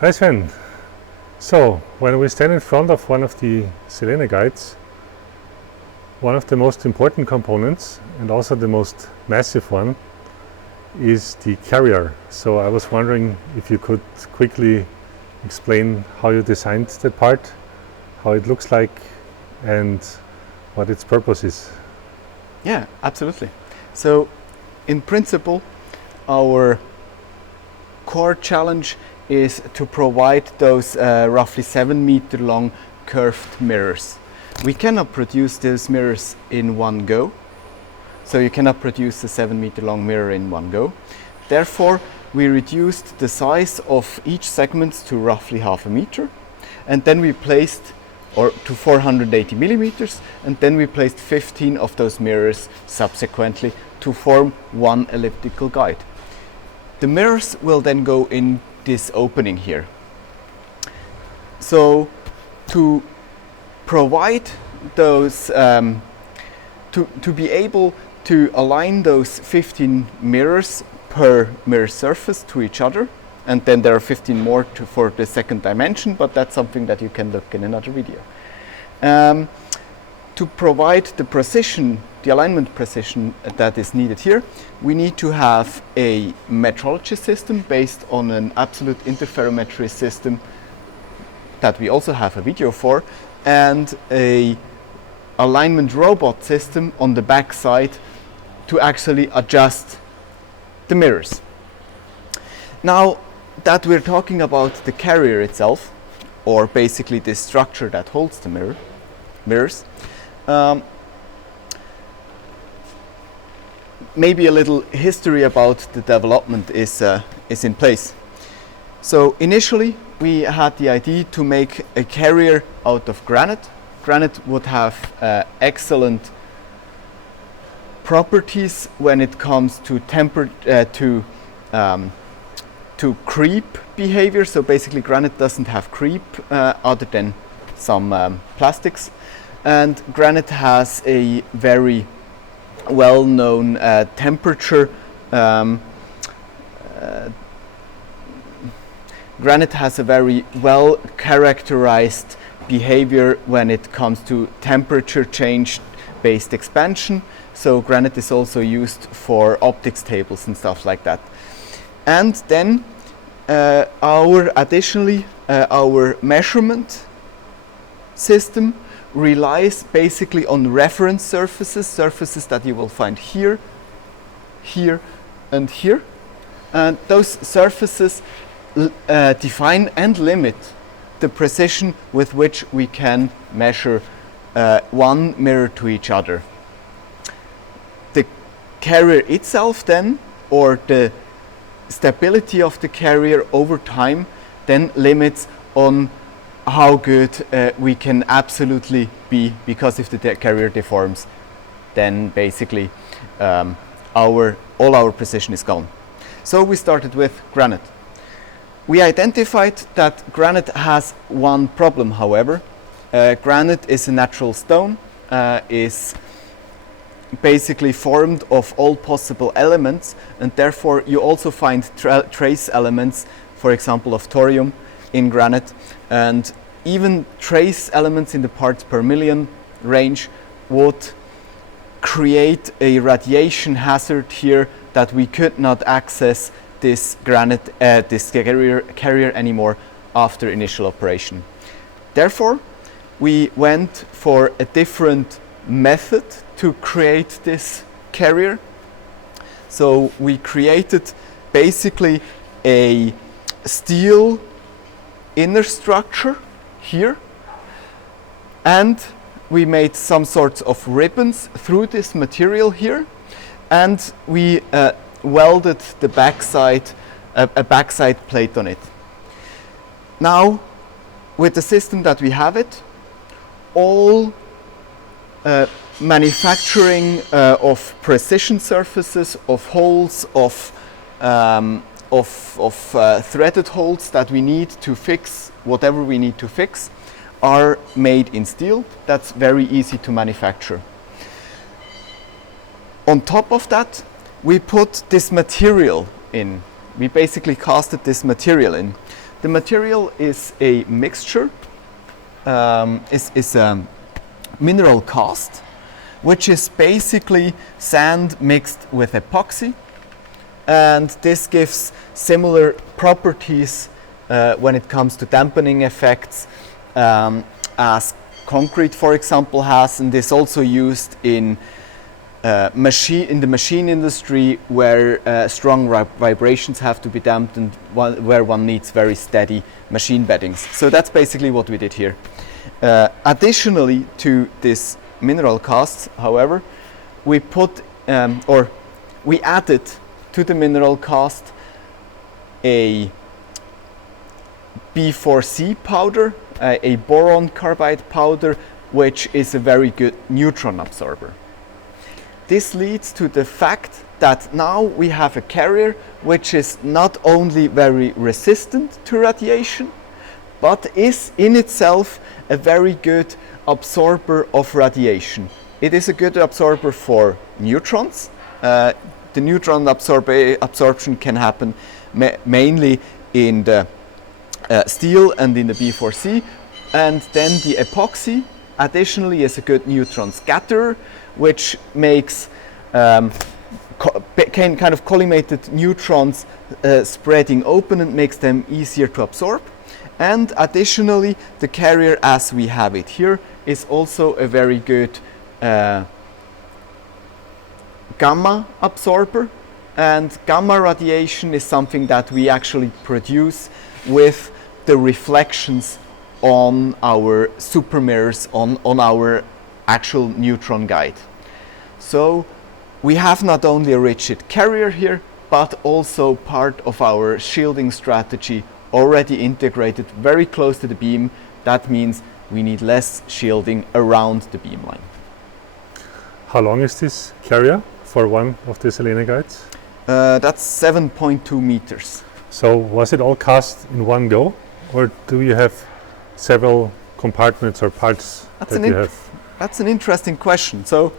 Hi Sven. So, when we stand in front of one of the Selene guides, one of the most important components and also the most massive one is the carrier. So I was wondering if you could quickly explain how you designed that part, how it looks like and what its purpose is. Yeah, absolutely. So, in principle, our core challenge is to provide those roughly 7-meter long curved mirrors. We cannot produce those mirrors in one go, so you cannot produce a 7-meter long mirror in one go. Therefore, we reduced the size of each segment to roughly 0.5 meter, and then we placed, or to 480 millimeters, and then we placed 15 of those mirrors subsequently to form one elliptical guide. The mirrors will then go in this opening here. So to provide those, to be able to align those 15 mirrors per mirror surface to each other, and then there are 15 more for the second dimension, but that's something that you can look in another video. To provide the precision, the alignment precision that is needed here, we need to have a metrology system based on an absolute interferometry system that we also have a video for, and a alignment robot system on the back side to actually adjust the mirrors. Now that we're talking about the carrier itself, or basically the structure that holds the mirrors, maybe a little history about the development is in place. So initially we had the idea to make a carrier out of granite. Granite would have excellent properties when it comes to to creep behavior. So basically granite doesn't have creep other than some plastics, and granite has a very well-known temperature. Granite has a very well characterized behavior when it comes to temperature change based expansion. So granite is also used for optics tables and stuff like that. And then our measurement system relies basically on reference surfaces that you will find here, here, and here. And those surfaces define and limit the precision with which we can measure one mirror to each other. The carrier itself then, or the stability of the carrier over time, then limits on how good we can absolutely be, because if the carrier deforms, then basically all our precision is gone. So we started with granite. We identified that granite has one problem, however. Granite is a natural stone, is basically formed of all possible elements, and therefore you also find trace elements, for example of thorium, in granite, and even trace elements in the parts per million range would create a radiation hazard here that we could not access this granite, this carrier anymore after initial operation. Therefore, we went for a different method to create this carrier. So we created basically a steel inner structure here, and we made some sorts of ribbons through this material here, and we welded the backside, a backside plate on it. Now, with the system that we have it, all manufacturing of precision surfaces, of holes, of threaded holes that we need to fix whatever we need to fix are made in steel. That's very easy to manufacture. On top of that, we put this material in. We basically casted this material in. The material is a mixture, is a mineral cast, which is basically sand mixed with epoxy, and this gives similar properties when it comes to dampening effects as concrete, for example, has, and is also used in the machine industry, where strong vibrations have to be dampened, where one needs very steady machine beddings. So that's basically what we did here. Additionally to this mineral casts, however, we put we added to the mineral cast a B4C powder, a boron carbide powder, which is a very good neutron absorber. This leads to the fact that now we have a carrier which is not only very resistant to radiation, but is in itself a very good absorber of radiation. It is a good absorber for neutrons. The neutron absorption can happen mainly in the steel and in the B4C, and then the epoxy additionally is a good neutron scatterer, which makes kind of collimated neutrons spreading open and makes them easier to absorb. And additionally, the carrier as we have it here is also a very good gamma absorber, and gamma radiation is something that we actually produce with the reflections on our super mirrors, on our actual neutron guide. So we have not only a rigid carrier here, but also part of our shielding strategy already integrated very close to the beam. That means we need less shielding around the beam line. How long is this carrier for one of the Selene guides? That's 7.2 meters. So was it all cast in one go, or do you have several compartments or parts that you have? That's an interesting question. So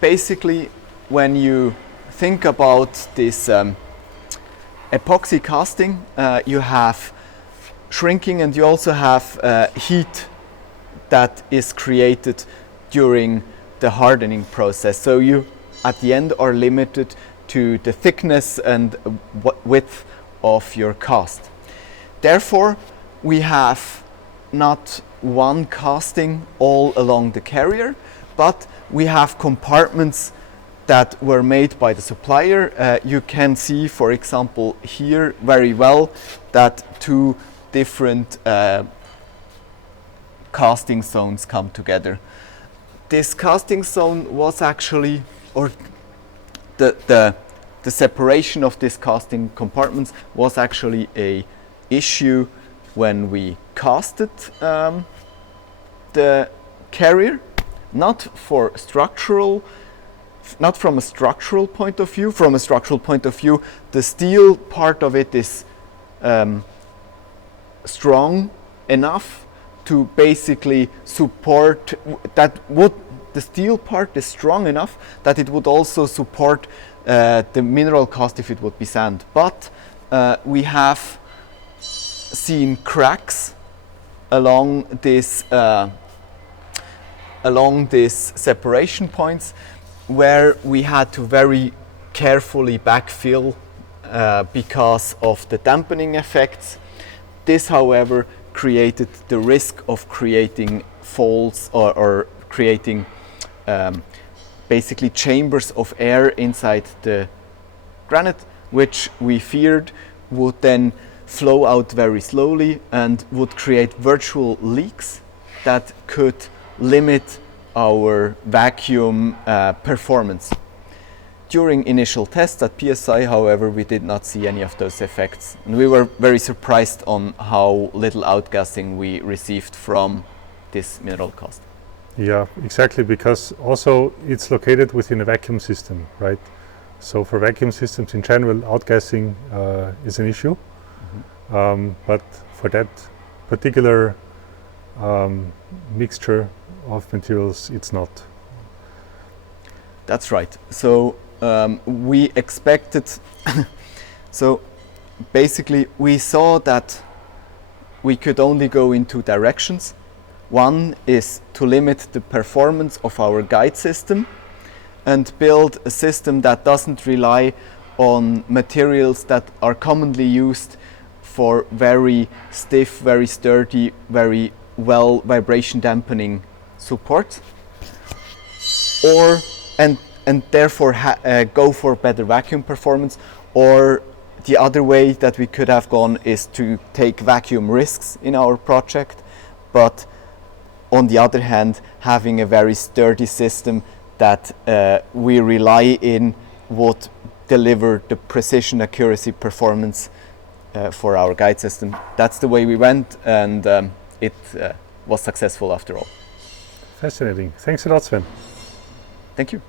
basically, when you think about this epoxy casting, you have shrinking and you also have heat that is created during the hardening process. So you at the end are limited to the thickness and width of your cast. Therefore, we have not one casting all along the carrier, but we have compartments that were made by the supplier. You can see, for example, here very well that two different casting zones come together. This casting zone was actually, or the separation of this casting compartments was actually a issue when we casted the carrier, not from a structural point of view. From a structural point of view, the steel part of it is strong enough to basically support that. The steel part is strong enough that it would also support the mineral cast if it would be sand. But we have seen cracks along this separation points, where we had to very carefully backfill because of the dampening effects. This, however, created the risk of creating faults or creating basically chambers of air inside the granite, which we feared would then flow out very slowly and would create virtual leaks that could limit our vacuum performance. During initial tests at PSI, however, we did not see any of those effects, and we were very surprised on how little outgassing we received from this mineral cast. Yeah, exactly, because also it's located within a vacuum system, right? So for vacuum systems in general, outgassing is an issue, but for that particular mixture of materials, it's not. That's right. So we expected, so basically we saw that we could only go in two directions. One is to limit the performance of our guide system and build a system that doesn't rely on materials that are commonly used for very stiff, very sturdy, very well vibration dampening support, or and therefore go for better vacuum performance. Or the other way that we could have gone is to take vacuum risks in our project, but on the other hand having a very sturdy system that we rely in would deliver the precision, accuracy, performance for our guide system. That's the way we went, and it was successful after all. Fascinating. Thanks a lot, Sven. Thank you.